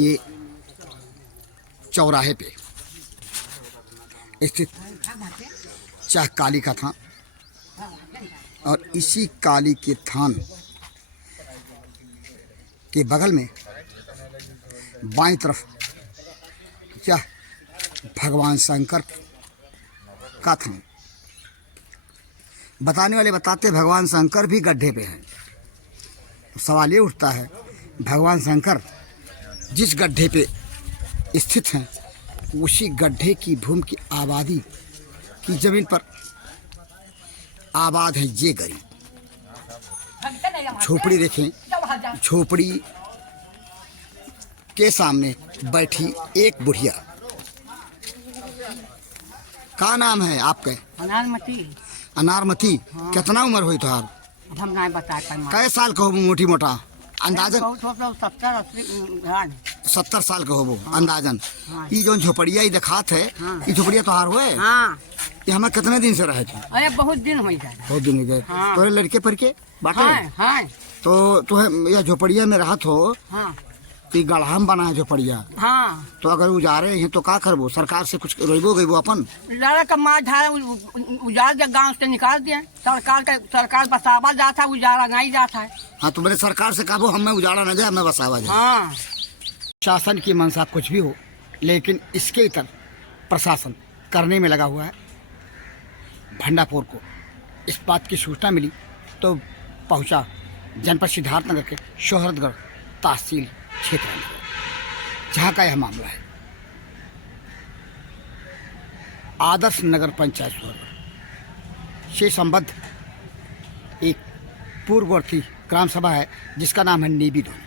के चौराहे पे स्थित चाह काली का थान और इसी काली के थान के बगल में बाईं तरफ यह भगवान शंकर का थान। बताने वाले बताते भगवान शंकर भी गड्ढे पे हैं। तो सवाल ये उठता है, भगवान शंकर जिस गड्ढे पे स्थित हैं उसी गड्ढे की भूमि की आबादी की जमीन पर आबाद है ये गरीब। झोपड़ी देखें, झोपड़ी के सामने बैठी एक बुढ़िया। का नाम है आपके? अनारमती। अनारमती। हाँ। कितना उम्र हुई तुहार? हम नहीं बता पाए। कै साल का हो मोटी मोटा अंदाजन? 70 साल का हो अंदाजन। हाँ। ये जो झोपड़िया ही दिखात है, हाँ। ये झोपड़िया तुहार हुए? हाँ। ये हमें कितने दिन से रहे थे? अरे बहुत दिन हो गए। बहुत दिन हो गए। हाँ। तो लड़के पर के बाटे? हाँ, हाँ। तो तुम्हें यह झोपड़िया में रहा हो? हाँ। तो गढ़ा में बना है झोपड़िया। हाँ। तो अगर उजारे हैं तो का करबो? सरकार से कुछ रोइबो गई वो अपन? लड़ा का मार धारा उजाड़ के गांव से निकाल दिया। सरकार बसावा जाता, उजाड़ा नहीं जाता है। हाँ, तो मैंने सरकार से कहा हमें उजाड़ा न जाए, हमें बसावा जाए। हाँ। शासन की मंशा कुछ भी हो, लेकिन इसके इतर प्रशासन करने में लगा हुआ है। भंडापुर को इस बात की सूचना मिली तो पहुंचा जनपद सिद्धार्थनगर के शोहरतगढ़ तहसील क्षेत्र में, जहाँ का यह मामला है। आदर्श नगर पंचायत से संबद्ध एक पूर्ववर्ती ग्राम सभा है जिसका नाम है नीबी धोनी,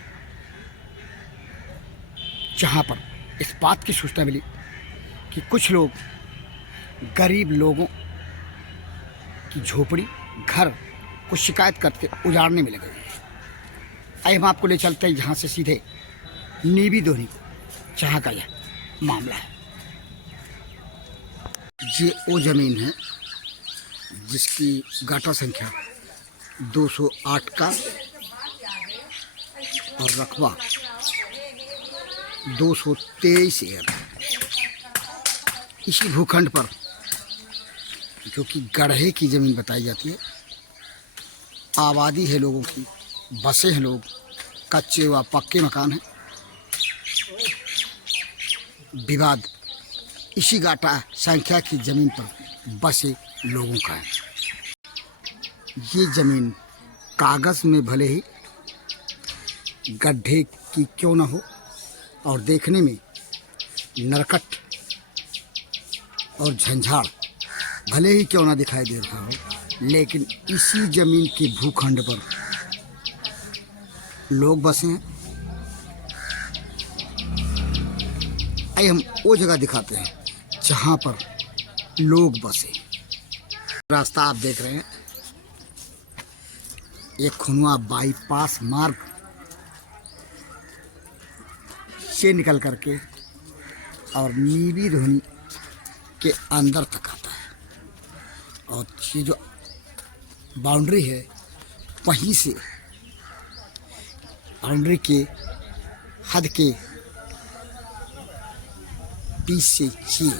जहाँ पर इस बात की सूचना मिली कि कुछ लोग गरीब लोगों की झोपड़ी घर को शिकायत करके उजाड़ने में लगे। आइए हम आपको ले चलते हैं यहाँ से सीधे नीबी धोनी को, जहाँ का यह मामला है। ये वो ज़मीन है जिसकी गाटा संख्या 208 का और रकबा 223 है। इसी भूखंड पर, जो कि गढ़े की ज़मीन बताई जाती है, आबादी है लोगों की, बसे हैं लोग, कच्चे व पक्के मकान हैं। विवाद इसी गाटा संख्या की ज़मीन पर बसे लोगों का है। ये ज़मीन कागज़ में भले ही गड्ढे की क्यों न हो और देखने में नरकट और झंझाड़ भले ही क्यों ना दिखाई दे रहा हो, लेकिन इसी ज़मीन के भूखंड पर लोग बसे हैं। आइए हम वो जगह दिखाते हैं जहाँ पर लोग बसे। रास्ता आप देख रहे हैं, ये खुनवा बाईपास मार्ग से निकल करके और नीबी धोनी के अंदर तक आता है। और ये जो बाउंड्री है, वहीं से बाउंड्री के हद के बीच से ये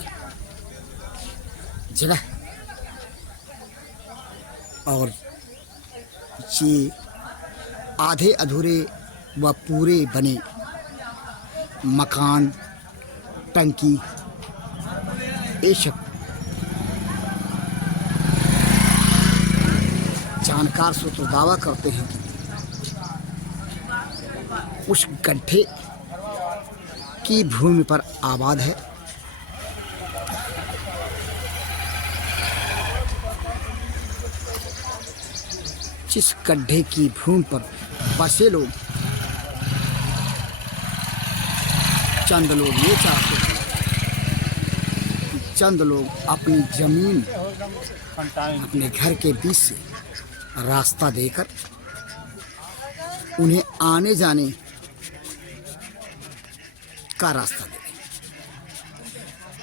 जगह और ये आधे अधूरे व पूरे बने मकान, टंकी, ये सब जानकार सूत्र दावा करते हैं कि उस गड्ढे की भूमि पर आबाद है। जिस गड्ढे की भूमि पर बसे लोग, चंद लोग ये चाहते हैं कि चंद लोग अपनी जमीन अपने घर के बीच से रास्ता देकर उन्हें आने जाने का रास्ता दें।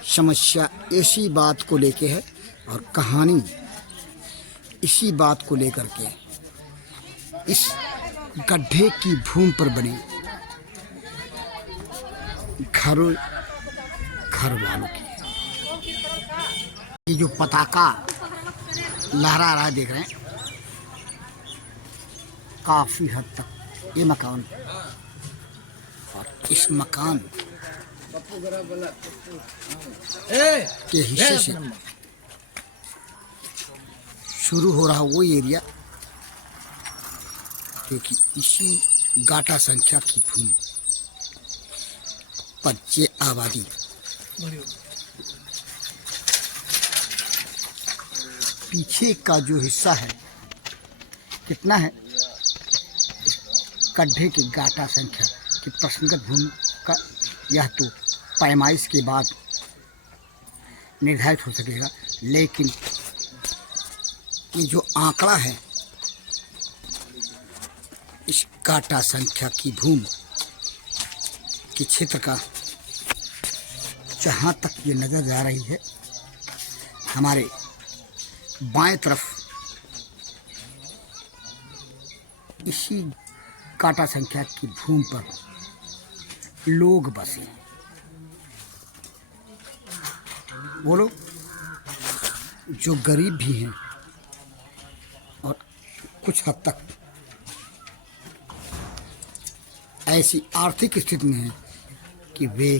समस्या इसी बात को लेके है और कहानी इसी बात को लेकर के इस गड्ढे की भूमि पर बने घर घर वालों की है। ये जो पताका लहरा रहा है देख रहे हैं, काफी हद तक ये मकान, और इस मकान के हिस्से से शुरू हो रहा वो एरिया, क्योंकि इसी गाटा संख्या की भूमि पर ये आबादी पीछे का जो हिस्सा है कितना है, गड्ढे के गाटा संख्या की प्रसंगत भूमि का यह तो पैमाइश के बाद निर्धारित हो सकेगा, लेकिन ये जो आंकड़ा है इस गाटा संख्या की भूमि के क्षेत्र का, जहाँ तक ये नजर जा रही है, हमारे बाएं तरफ इसी गाटा संख्या की भूमि पर लोग बसे। वो लोग जो गरीब भी हैं और कुछ हद तक ऐसी आर्थिक स्थिति में हैं कि वे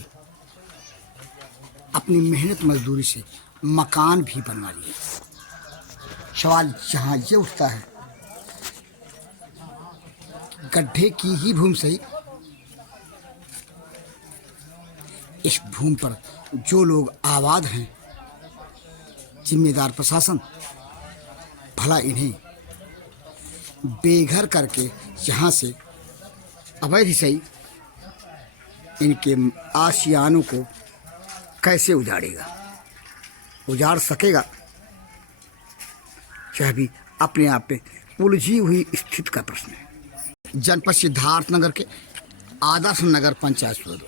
अपनी मेहनत मजदूरी से मकान भी बनवा लिए। सवाल जहाँ ये उठता है, गड्ढे की ही भूमि सही, इस भूमि पर जो लोग आबाद हैं, जिम्मेदार प्रशासन भला इन्हें बेघर करके यहाँ से अवैध ही सही इनके आशियानों को कैसे उजाड़ेगा, उजाड़ सकेगा? यह भी अपने आप में उलझी हुई स्थिति का प्रश्न है। जनपद सिद्धार्थनगर के आदर्श नगर पंचायत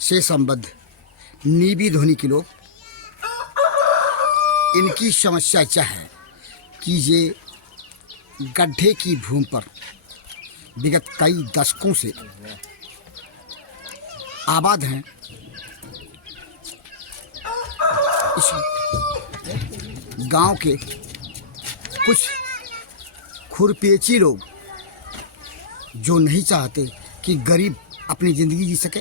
से संबद्ध नीबी ध्वनि के लोग, इनकी समस्या क्या है कि ये गड्ढे की भूमि पर विगत कई दशकों से आबाद हैं। इस गांव के कुछ खुरपेची लोग जो नहीं चाहते कि गरीब अपनी ज़िंदगी जी सके,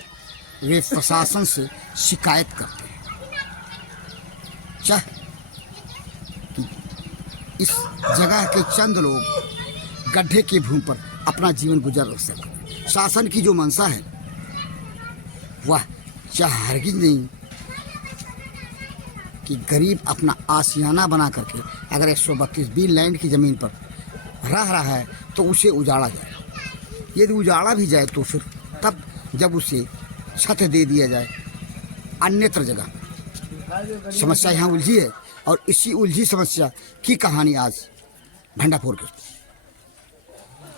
वे प्रशासन से शिकायत करते हैं कि इस जगह के चंद लोग गड्ढे की भूमि पर अपना जीवन गुजर सकें। शासन की जो मंशा है वह चाह हरगिज नहीं कि गरीब अपना आशियाना बना करके अगर 132 बी लैंड की ज़मीन पर रह रहा है तो उसे उजाड़ा जाए। यदि उजाड़ा भी जाए तो फिर तब जब उसे छत दे दिया जाए अन्यत्र जगह। समस्या यहाँ उलझी है और इसी उलझी समस्या की कहानी आज भंडाफोर के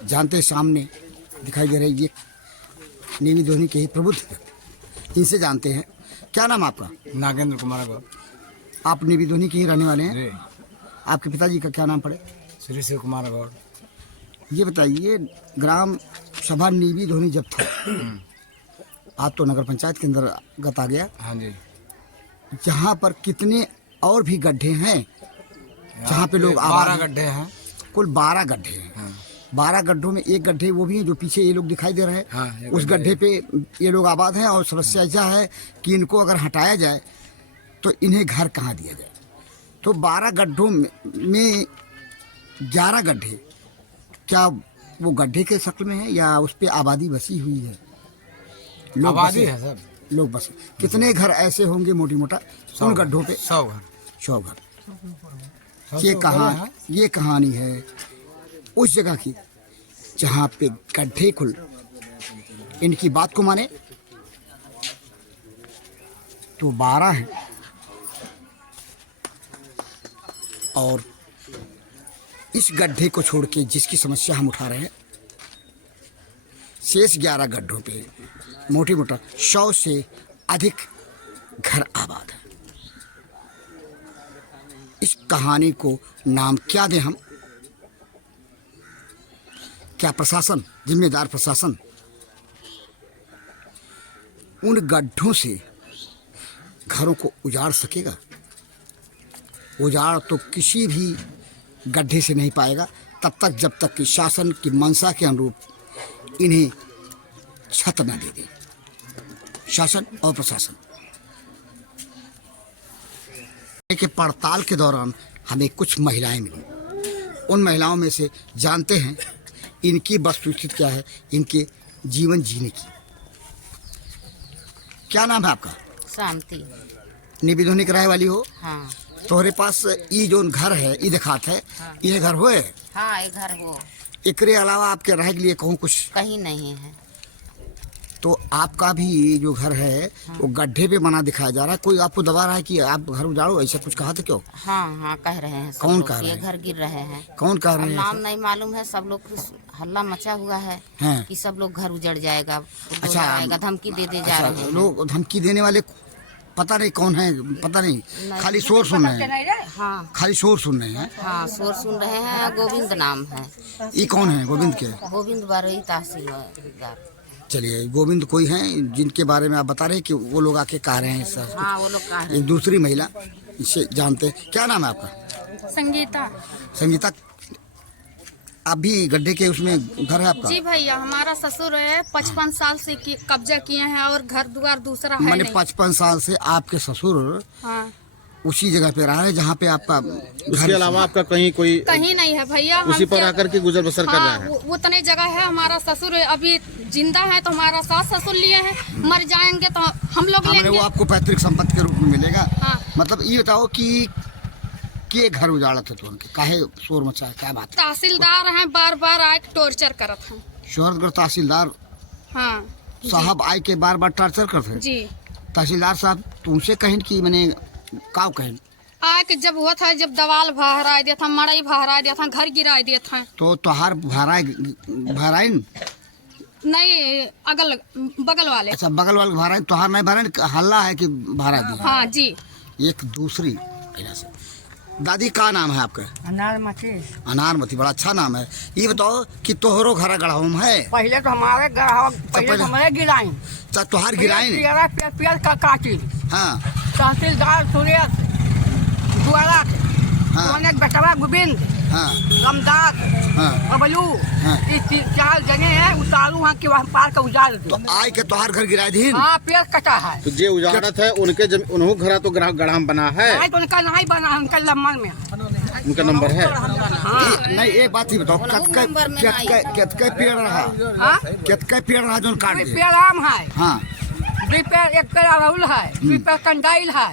जानते सामने दिखाई दे रही, ये नीवी ध्वनि के ही प्रबुद्ध, इनसे जानते हैं। क्या नाम आपका? नागेंद्र कुमार गौड़। आप नीवी ध्वनि के ही रहने वाले हैं? आपके पिताजी का क्या नाम पड़े? श्री शिव कुमार गौड़। ये बताइए, ग्राम सभा नीवी ध्वनि जब था, आज तो नगर पंचायत के अंतर्गत आ गया। हाँ जी। जहाँ पर कितने और भी गड्ढे हैं जहाँ पे लोग 12 गड्ढे हैं। कुल 12 गड्ढे हैं। हाँ। 12 गड्ढों में एक गड्ढे वो भी हैं जो पीछे ये लोग दिखाई दे रहे हैं। हाँ, उस गड्ढे पे ये लोग आबाद हैं और समस्या यह है कि इनको अगर हटाया जाए तो इन्हें घर कहाँ दिया जाए। तो 12 गड्ढों में 11 गड्ढे क्या वो गड्ढे के शक्ल में है या उस पर आबादी बसी हुई है? आबादी है सर, लोग बसे। कितने घर ऐसे होंगे मोटी मोटा उन गड्ढों पे? 100 घर। 100 घर। ये कहानी है उस जगह की जहाँ पे गड्ढे खुल इनकी बात को माने तो 12 हैं और इस गड्ढे को छोड़ के जिसकी समस्या हम उठा रहे हैं, शेष 11 गड्ढों पे मोटी मोटा 100 से अधिक घर आबाद है। इस कहानी को नाम क्या दें हम? क्या प्रशासन, जिम्मेदार प्रशासन उन गड्ढों से घरों को उजाड़ सकेगा? उजाड़ तो किसी भी गड्ढे से नहीं पाएगा तब तक जब तक कि शासन की मंशा के अनुरूप इन्हें छत न दे दे, शासन और प्रशासन। के पड़ताल के दौरान हमें कुछ महिलाएं मिली। उन महिलाओं में से जानते हैं इनकी वस्तुस्थिति क्या है, इनके जीवन जीने की। क्या नाम है आपका? शांति। निबिधोनी कराए वाली हो? हाँ तोहरे पास ये जो घर है ये दिखात है, हाँ। ये घर होए? हाँ, ये घर हो एकरे अलावा आपके रह के लिए कहूँ कुछ? कहीं नहीं है। तो आपका भी ये जो घर है वो गड्ढे पे बना दिखाया जा रहा है। कोई आपको दबा रहा है कि आप घर उजाड़ो, ऐसा कुछ कहा था क्यों? हाँ हाँ, कह रहे हैं सब कौन लोग कह कि रहे ये हैं? घर गिर रहे हैं। कौन कह रहे अब हैं? नाम नहीं मालूम है, सब लोग हल्ला मचा हुआ है हैं? कि सब लोग घर उजड़ जाएगा, अच्छा, आएगा, धमकी दे जा अच्छा, रहे हैं। लोग धमकी देने वाले पता नहीं कौन है, पता नहीं, खाली शोर सुन रहे हैं। हाँ खाली शोर सुन रहे हैं। हाँ, शोर सुन रहे हैं। गोविंद नाम है। ये कौन है? गोविंद के? गोविंद बारही तहसीलदार। चलिए, गोविंद कोई हैं जिनके बारे में आप बता रहे हैं कि वो लोग आके कह रहे हैं सर? हाँ, वो लोग कह रहे एक दूसरी महिला इसे जानते हैं। क्या नाम है आपका? संगीता। संगीता, आप भी गड्ढे के उसमें घर है आपका? जी भैया, हमारा ससुर है 55 साल से कब्जा किए हैं और घर द्वार दूसरा है मैंने नहीं। 55 साल से आपके ससुर हाँ, उसी जगह पे रहा है जहाँ पे आपका उसके घर? अलावा आपका कहीं कोई कहीं नहीं है भैया। उसी पर आकर के गुजर बसर कर रहा हाँ, है? वो उतने जगह है। हमारा ससुर अभी जिंदा है तो हमारा सास ससुर लिए हैं, मर जाएंगे तो हम लोग हाँ, मैंने लेंगे। वो आपको पैतृक संपत्ति के रूप में मिलेगा। हाँ। मतलब ये बताओ कि ये घर उजाड़ा थे तो उनके काहे शोर मचा है, क्या बात है? तहसीलदार हैं, बार बार आए टॉर्चर करत हैं। शोहरगढ़ तहसीलदार हाँ साहब आए के बार बार टॉर्चर करते? जी। तहसीलदार साहब तुमसे कहें कि मैंने काव कहें आए के जब हुआ था, जब दवाल भरा दिया था, मड़ई भरा दिया था, घर गिरा दिया था। तो तोहार भराइन? नहीं, अगल बगल वाले। अच्छा, बगल वाले भराइन, तोहार नहीं भराइन, हल्ला है कि भरा दिया? हाँ जी। एक दूसरी महिला से। दादी का नाम है आपका? अनारमती। अनारमती, बड़ा अच्छा नाम है। ये बताओ कि तोहरो घर गढ़ाओम है? पहले तो हमारे पहले तो हमारे गिराइन, तोहार गिराइन? पियर का काटी। हाँ तहसीलदार सुरेश द्वारा हाँ बेटवा गोविंद, हाँ रमदास, हाँ बबलू, हाँ। ये 4 जने हैं। उतारू वहाँ के वहाँ पार का उजाड़ दो। तो आए के तोहार घर गिराए दीन? हाँ, पेड़ कटा है। तो जे उजाड़त है उनके उन्हों घर तो गढ़ाम बना है? नहीं तो उनका नहीं बना, उनका लम्बन में। उनका नंबर है? नहीं, एक बात ही बताओ, कितने पेड़ रहा? हाँ, कितने पेड़ रहा जो काट गए? पेड़ आम है, हाँ 2 पेड़, 1 पेड़ अड़हुल है, 2 पेड़ कंडाइल है,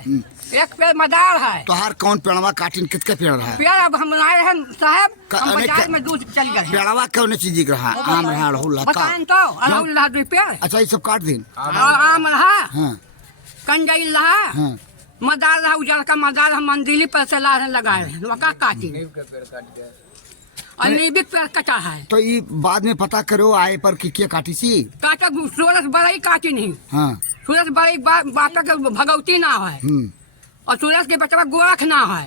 1 पेड़ मदार है। तोहार कौन पेड़वा काटिन कितने पेड़ रहा? पेड़ अब हम लाए हैं साहब, हम अरे बाजार में दूध चल गए। पेड़वा कौन चीज के रहा? आम रहा, अड़हुल रहा? बताएं तो, अड़हुल रहा 2 पेड़, अच्छा, ये सब काट दिन? आम रहा, हाँ कंडाइल रहा, हाँ। मदार रहा, उजड़ का मदार हम मंदिली पर से ला लगाए हैं, वका काटी। और नीबिक पेड़ कटा है। तो ये बाद में पता करो आए पर कि क्या काटी सी? काटा सूरज बड़ई काटी नहीं, हाँ सूरज बड़ई बापा के भगवती ना है, और सूरज के बचवा गोरख ना है।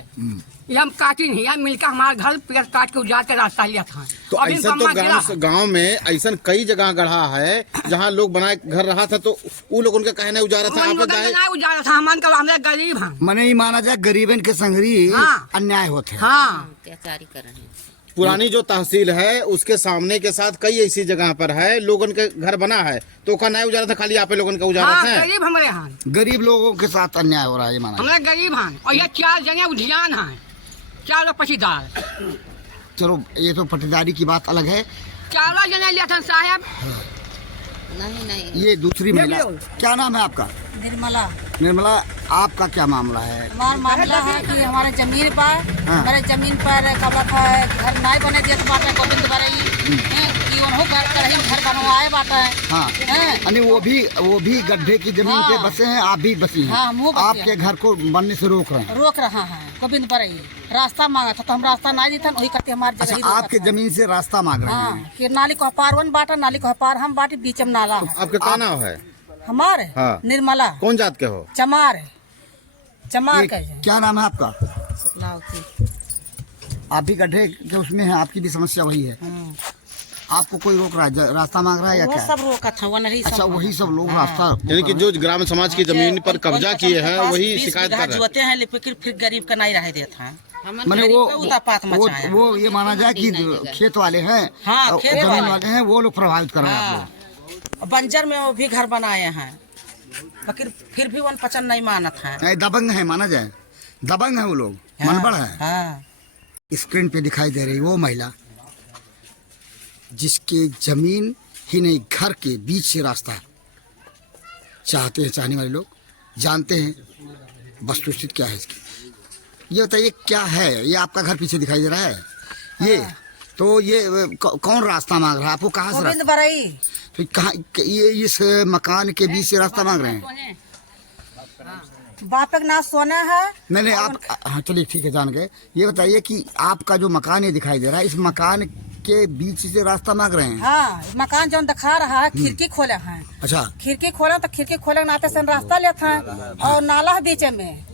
ये हम काटी नहीं, हम मिलकर हमारा घर पेड़ काट के उजाड़ के रास्ता लिया था। तो अभी ऐसा तो कम्मा गिरा है। गांव में ऐसा कई जगह गढ़ा है जहां लोग बनाए घर रहा था, तो वो लोग उनका कहना उजाड़ा था, हम आप लोगन गाय के ना उजाड़ा था, हमान का हम गरीब हैं। मने ही माना जाए गरीबन के संगरी हाँ। अन्याय होते हैं। हाँ, अत्याचारी कर रहे हैं। पुरानी जो तहसील है उसके सामने के साथ कई ऐसी जगह पर है लोगन के घर बना है, तो का नहीं उजाड़ा था, खाली आप लोगन का उजाड़ा हाँ, है? गरीब हमारे हैं, गरीब लोगों के साथ अन्याय हो रहा है, ये माना। हमारे गरीब हैं। और ये 4 जने उधियान हैं, 4 पसीदार। चलो, ये तो पटीदारी की बात अलग है। 4 जने लिया था साहब। नहीं नहीं, ये दूसरी महिला, क्या नाम है आपका? निर्मला। निर्मला, आपका क्या मामला है? हमारा मामला है कि हमारे जमीन पर, हाँ। हमारे जमीन पर कबला था, घर नहीं बने दिए बाटे गोविंद बरई कि उन्हों घर बनवाए बाटे। हाँ, हैं? यानी वो भी गड्ढे की जमीन पे हाँ। बसे हैं, आप भी बसी हैं। हाँ, हम वो बसे आपके हैं। घर को बनने से रोक रहे हैं। रोक रहा है गोविंद बरई। रास्ता मांगा था तो हम रास्ता नहीं देते, वही करते हमारे जगह अच्छा, ही रोका आपके था। जमीन से रास्ता मांग रहे हाँ, हैं? कि नाली को हपार 1 बाटा, नाली को हपार हम बाटी, बीच में नाला है। आपका क्या नाम है? हमारे हाँ। निर्मला। कौन जात के हो? चमार ये कहे। क्या नाम है आपका? लाउती। आप भी गड्ढे के उसमें हैं, आपकी भी समस्या वही है। आपको कोई रोक रहा है, रास्ता मांग रहा है या वो क्या? सब रोका था वो नहीं अच्छा, वही सब लोग रास्ता यानी कि जो ग्राम समाज की जमीन पर कब्जा किए हैं वही शिकायत कर रहे हैं। जुआते हैं लेकिन फिर गरीब का नहीं रह देता है। मैंने वो ये माना जाए कि खेत वाले हैं, हाँ, खेत जमीन वाले हैं, वो लोग प्रभावित कर रहे हैं आपको। बंजर में वो भी घर बनाए हैं लेकिन फिर भी वन पचन नहीं मानत है। नहीं, दबंग है, माना जाए, दबंग है वो लोग, मनबड़ है। हाँ। स्क्रीन पे दिखाई दे रही वो महिला जिसके जमीन ही नहीं घर के बीच से रास्ता चाहते हैं, चाहने वाले लोग जानते हैं वस्तुस्थिति क्या है इसकी। ये बताइए क्या है, ये आपका घर पीछे दिखाई दे रहा है ये, तो ये कौन रास्ता मांग रहा है आपको? कहाँ से गोविंद बरई तो कहाँ ये इस मकान के बीच से रास्ता मांग रहे हैं? बाप का नाम सोना है। नहीं नहीं, आप हाँ चलिए ठीक है, जान गए। ये बताइए कि आपका जो मकान ये दिखाई दे रहा है, इस मकान के बीच से रास्ता मांग रहे हैं? हाँ, मकान जो दिखा रहा है खिड़की खोले हैं। अच्छा, खिड़की खोले तो खिड़की खोले के नाते से रास्ता लेते हैं और नाला है बीच में,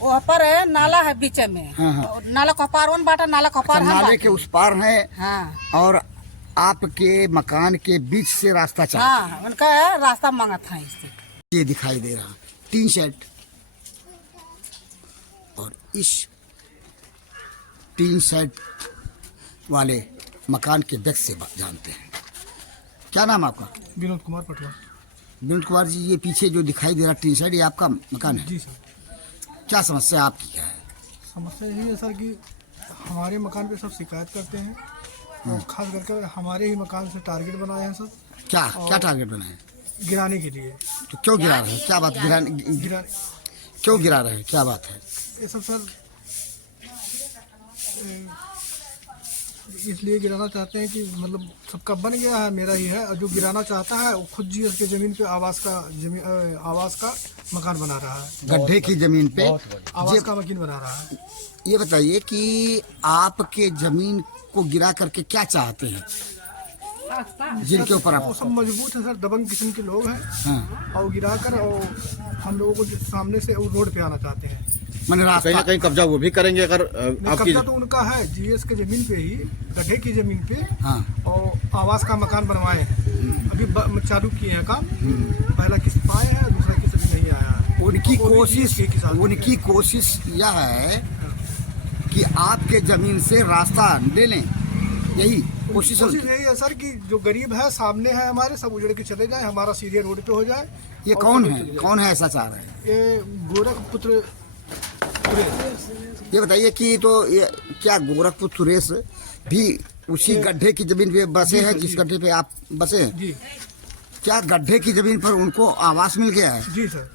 वहाँ पर है नाला है बीच में। हाँ। नाला कपार वन बाटा, नाला कपार अच्छा, हम नाले बाटे। के उस पार है हाँ और आपके मकान के बीच से रास्ता चाहिए। हाँ, उनका रास्ता मांगा था इससे। ये दिखाई दे रहा टीन शेड, और इस टीन शेड वाले मकान के व्यक्ति से जानते हैं। क्या नाम आपका? विनोद कुमार पटवा। विनोद कुमार जी, ये पीछे जो दिखाई दे रहा टीन शेड, ये आपका मकान है? जी सर। क्या समस्या आपकी क्या है? समस्या यही है सर कि हमारे मकान पे सब शिकायत करते हैं और खास करके हमारे ही मकान से टारगेट बनाए हैं सर। क्या टारगेट बनाए? गिराने के लिए। तो क्यों गिरा रहे हैं? क्या बात गिरा क्यों गिरा रहे हैं, क्या बात है? ये सब सर इसलिए गिराना चाहते हैं कि मतलब सबका बन गया है, मेरा ही है, और जो गिराना चाहता है वो खुद जी उसके जमीन पे आवास का मकान बना रहा है। गड्ढे की जमीन पे आवास का मकान बना रहा है। ये बताइए कि आपके जमीन को गिरा करके क्या चाहते हैं, जिनके ऊपर वो आप? सब मजबूत है सर, दबंग किस्म के लोग हैं। हाँ। और गिरा कर और हम लोगों को सामने से वो रोड पे आना चाहते हैं। मैंने कहीं ना रास्ता कहीं कब्जा वो भी करेंगे अगर नहीं, आपकी। कब्जा तो उनका है जीएस के जमीन पे ही, गड्ढे की जमीन पे। हाँ। और आवास का मकान बनवाए हैं, अभी चालू किए हैं काम। पहला किस्त पाए हैं, दूसरा किस्त अभी नहीं आया है। उनकी कोशिश यह है कि आपके जमीन से रास्ता ले लें, यही कोशिश है कोशिश उनकी। यही है सर कि जो गरीब है सामने है हमारे, सब उजड़ के चले जाए, हमारा सीधे रोड पे हो जाए। ये और कौन सब है, चले जाए। कौन है ऐसा चाह रहे हैं? ये गोरखपुत्र ये बताइए कि तो ये क्या गोरखपुर सुरेश भी उसी गड्ढे की जमीन पे बसे हैं जिस गड्ढे पे आप बसे हैं? जी क्या गड्ढे की जमीन पर उनको आवास मिल गया है? जी सर।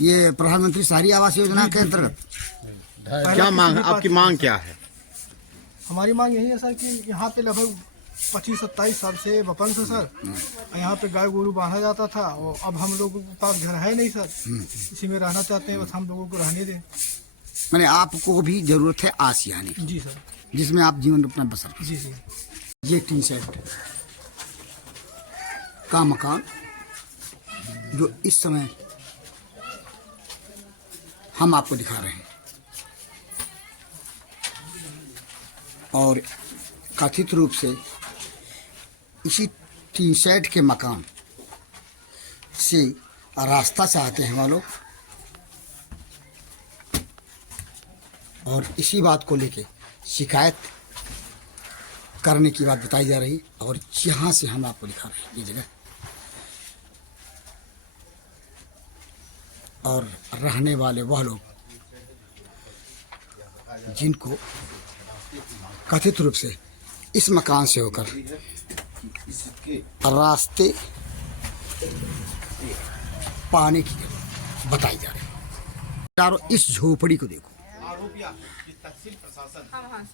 ये प्रधानमंत्री शहरी आवास योजना के अंतर्गत? क्या मांग, आपकी मांग क्या है? हमारी मांग यही है सर कि यहाँ पे लगभग 25-27 साल से वपन है सर। यहाँ पे गाय गोरू बांधा जाता था और अब हम लोगों के पास घर है नहीं सर, इसी में रहना चाहते हैं, बस हम लोगों को रहने दें। मैंने आपको भी जरूरत है आसियाने की, जी सर। जिसमें आप जीवन अपना बसर करें। जी जी। ये टीन शेड का मकान जो इस समय हम आपको दिखा रहे हैं, और कथित रूप से इसी टीन शेड के मकान से रास्ता चाहते हैं वो लोग, और इसी बात को लेके शिकायत करने की बात बताई जा रही। और यहाँ से हम आपको दिखा रहे हैं ये जगह, और रहने वाले वह लोग जिनको कथित रूप से इस मकान से होकर रास्ते पाने की बताई जा रही है। चारों इस झोपड़ी को देखो,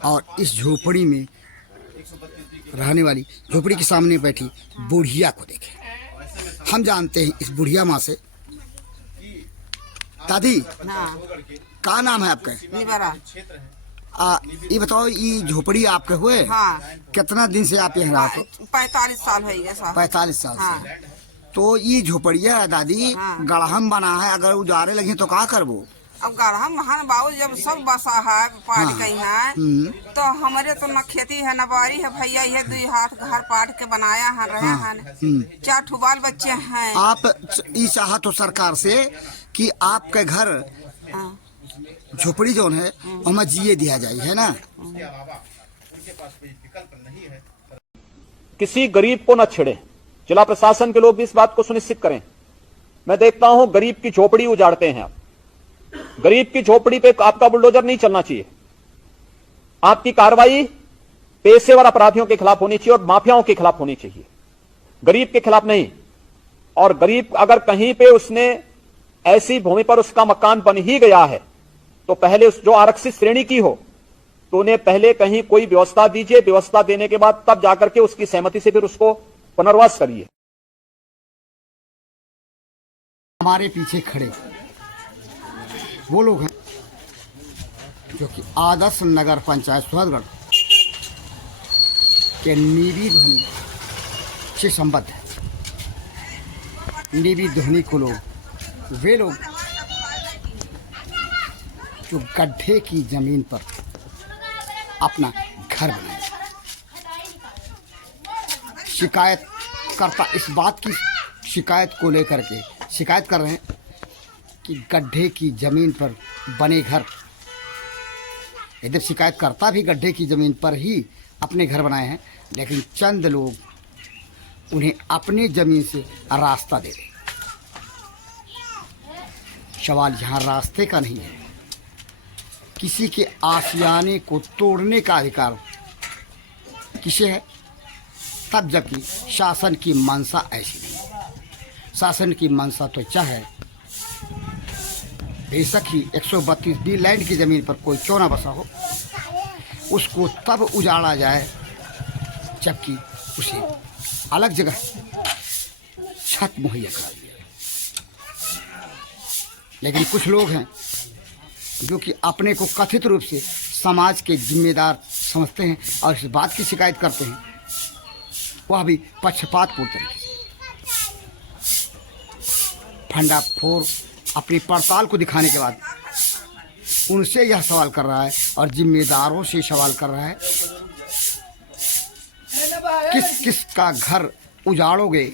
और इस झोपड़ी में रहने वाली, झोपड़ी के सामने बैठी बुढ़िया को देखें। हम जानते हैं इस बुढ़िया माँ से। दादी, क्या नाम है आपका? निवारा। ये बताओ, ये झोपड़ी आपके हुए? हाँ। कितना दिन से आप यहाँ रहते हो? 45 साल हो गए साहब। 45 साल से। तो ये झोपड़िया है दादी, हाँ। गढ़हम बना है, अगर उजारे लगे तो क्या करबो? अब गढ़ा महान बाबू जब सब बसा है पाट गई है तो हमारे तो न खेती है न बारी है भैया, ये 2 हाथ घर पाट के बनाया है रहे हैं, 4 ठो बाल बच्चे हैं। आप ये चाहत हो सरकार से कि आपके घर झोपड़ी जो है हमें जिए दिया जाए, है ना। किसी गरीब को न छेड़े, जिला प्रशासन के लोग भी इस बात को सुनिश्चित करें। मैं देखता हूं गरीब की झोपड़ी उजाड़ते हैं आप। गरीब की झोपड़ी पे आपका बुलडोजर नहीं चलना चाहिए। आपकी कार्रवाई पेशेवर अपराधियों के खिलाफ होनी चाहिए और माफियाओं के खिलाफ होनी चाहिए, गरीब के खिलाफ नहीं। और गरीब अगर कहीं पे उसने ऐसी भूमि पर उसका मकान बन ही गया है तो पहले उस जो आरक्षित श्रेणी की हो तो उन्हें पहले कहीं कोई व्यवस्था दीजिए, व्यवस्था देने के बाद तब जाकर के उसकी सहमति से फिर उसको पुनर्वास करिए। हमारे पीछे खड़े वो लोग हैं जो कि आदर्श नगर पंचायत सोहरगढ़ के नीवी ध्वनि से संबद्ध है। नीवी ध्वनि को लोग वे लोग जो गड्ढे की जमीन पर अपना घर बनाए, शिकायतकर्ता इस बात की शिकायत को लेकर के शिकायत कर रहे हैं कि गड्ढे की ज़मीन पर बने घर, यद्यपि शिकायतकर्ता भी गड्ढे की ज़मीन पर ही अपने घर बनाए हैं, लेकिन चंद लोग उन्हें अपनी ज़मीन से रास्ता दे रहे। सवाल यहाँ रास्ते का नहीं है, किसी के आशियाने को तोड़ने का अधिकार किसे है, तब जबकि शासन की मंशा ऐसी नहीं। शासन की मंशा तो चाहे बेशक ही 132 बी लैंड की ज़मीन पर कोई क्यों ना बसा हो, उसको तब उजाड़ा जाए जबकि उसे अलग जगह छत मुहैया करा दिया। लेकिन कुछ लोग हैं जो कि अपने को कथित रूप से समाज के जिम्मेदार समझते हैं और इस बात की शिकायत करते हैं, वह भी पक्षपातपूर्ण तरीके से। भंडाफोर अपनी पड़ताल को दिखाने के बाद उनसे यह सवाल कर रहा है और जिम्मेदारों से सवाल कर रहा है, किस किस का घर उजाड़ोगे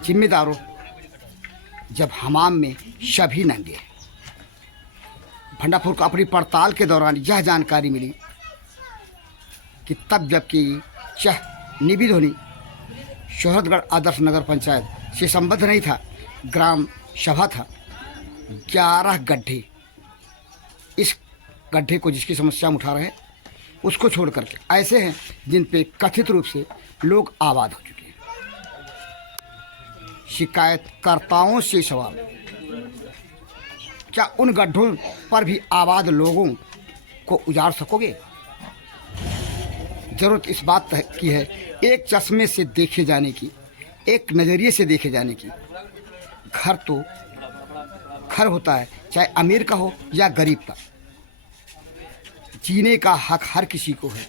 जिम्मेदारों, जब हमाम में सभी नंगे हैं। भंडाफोर को अपनी पड़ताल के दौरान यह जानकारी मिली कि तब जबकि नीवी ध्वनि सोहरगढ़ आदर्श नगर पंचायत से संबद्ध नहीं था, ग्राम सभा था, 11 गड्ढे, इस गड्ढे को जिसकी समस्या हम उठा रहे हैं उसको छोड़ करके ऐसे हैं जिन पे कथित रूप से लोग आबाद हो चुके हैं। शिकायतकर्ताओं से सवाल, क्या उन गड्ढों पर भी आबाद लोगों को उजाड़ सकोगे? ज़रूरत इस बात की है एक चश्मे से देखे जाने की, एक नज़रिए से देखे जाने की। घर तो घर होता है, चाहे अमीर का हो या गरीब का, जीने का हक हर किसी को है।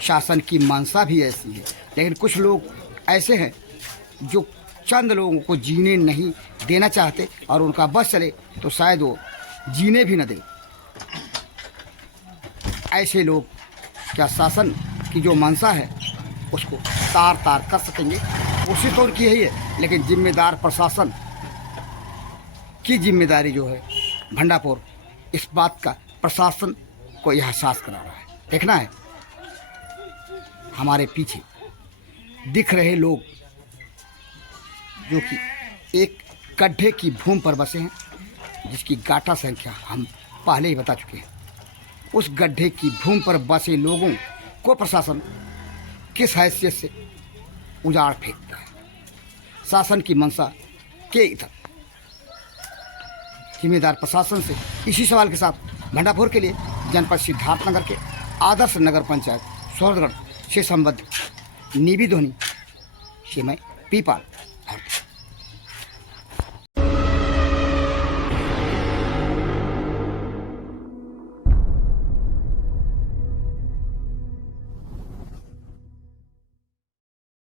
शासन की मंशा भी ऐसी है, लेकिन कुछ लोग ऐसे हैं जो चंद लोगों को जीने नहीं देना चाहते और उनका बस चले तो शायद वो जीने भी न दें। ऐसे लोग क्या शासन की जो मंशा है उसको तार तार कर सकेंगे? कोशिश तो उनकी यही है, लेकिन जिम्मेदार प्रशासन की जिम्मेदारी जो है भंडाफोर इस बात का प्रशासन को यह एहसास करा रहा है। देखना है हमारे पीछे दिख रहे लोग जो कि एक गड्ढे की भूमि पर बसे हैं, जिसकी गाटा संख्या हम पहले ही बता चुके हैं। उस गड्ढे की भूमि पर बसे लोगों को प्रशासन किस हैसियत से उजाड़ फेंकता है? शासन की मंशा के इधर जिम्मेदार प्रशासन से इसी सवाल के साथ भंडाफोर के लिए जनपद सिद्धार्थनगर के आदर्श नगर पंचायत सोहरगढ़ से संबद्ध नीवी ध्वनि से मैं पीपाल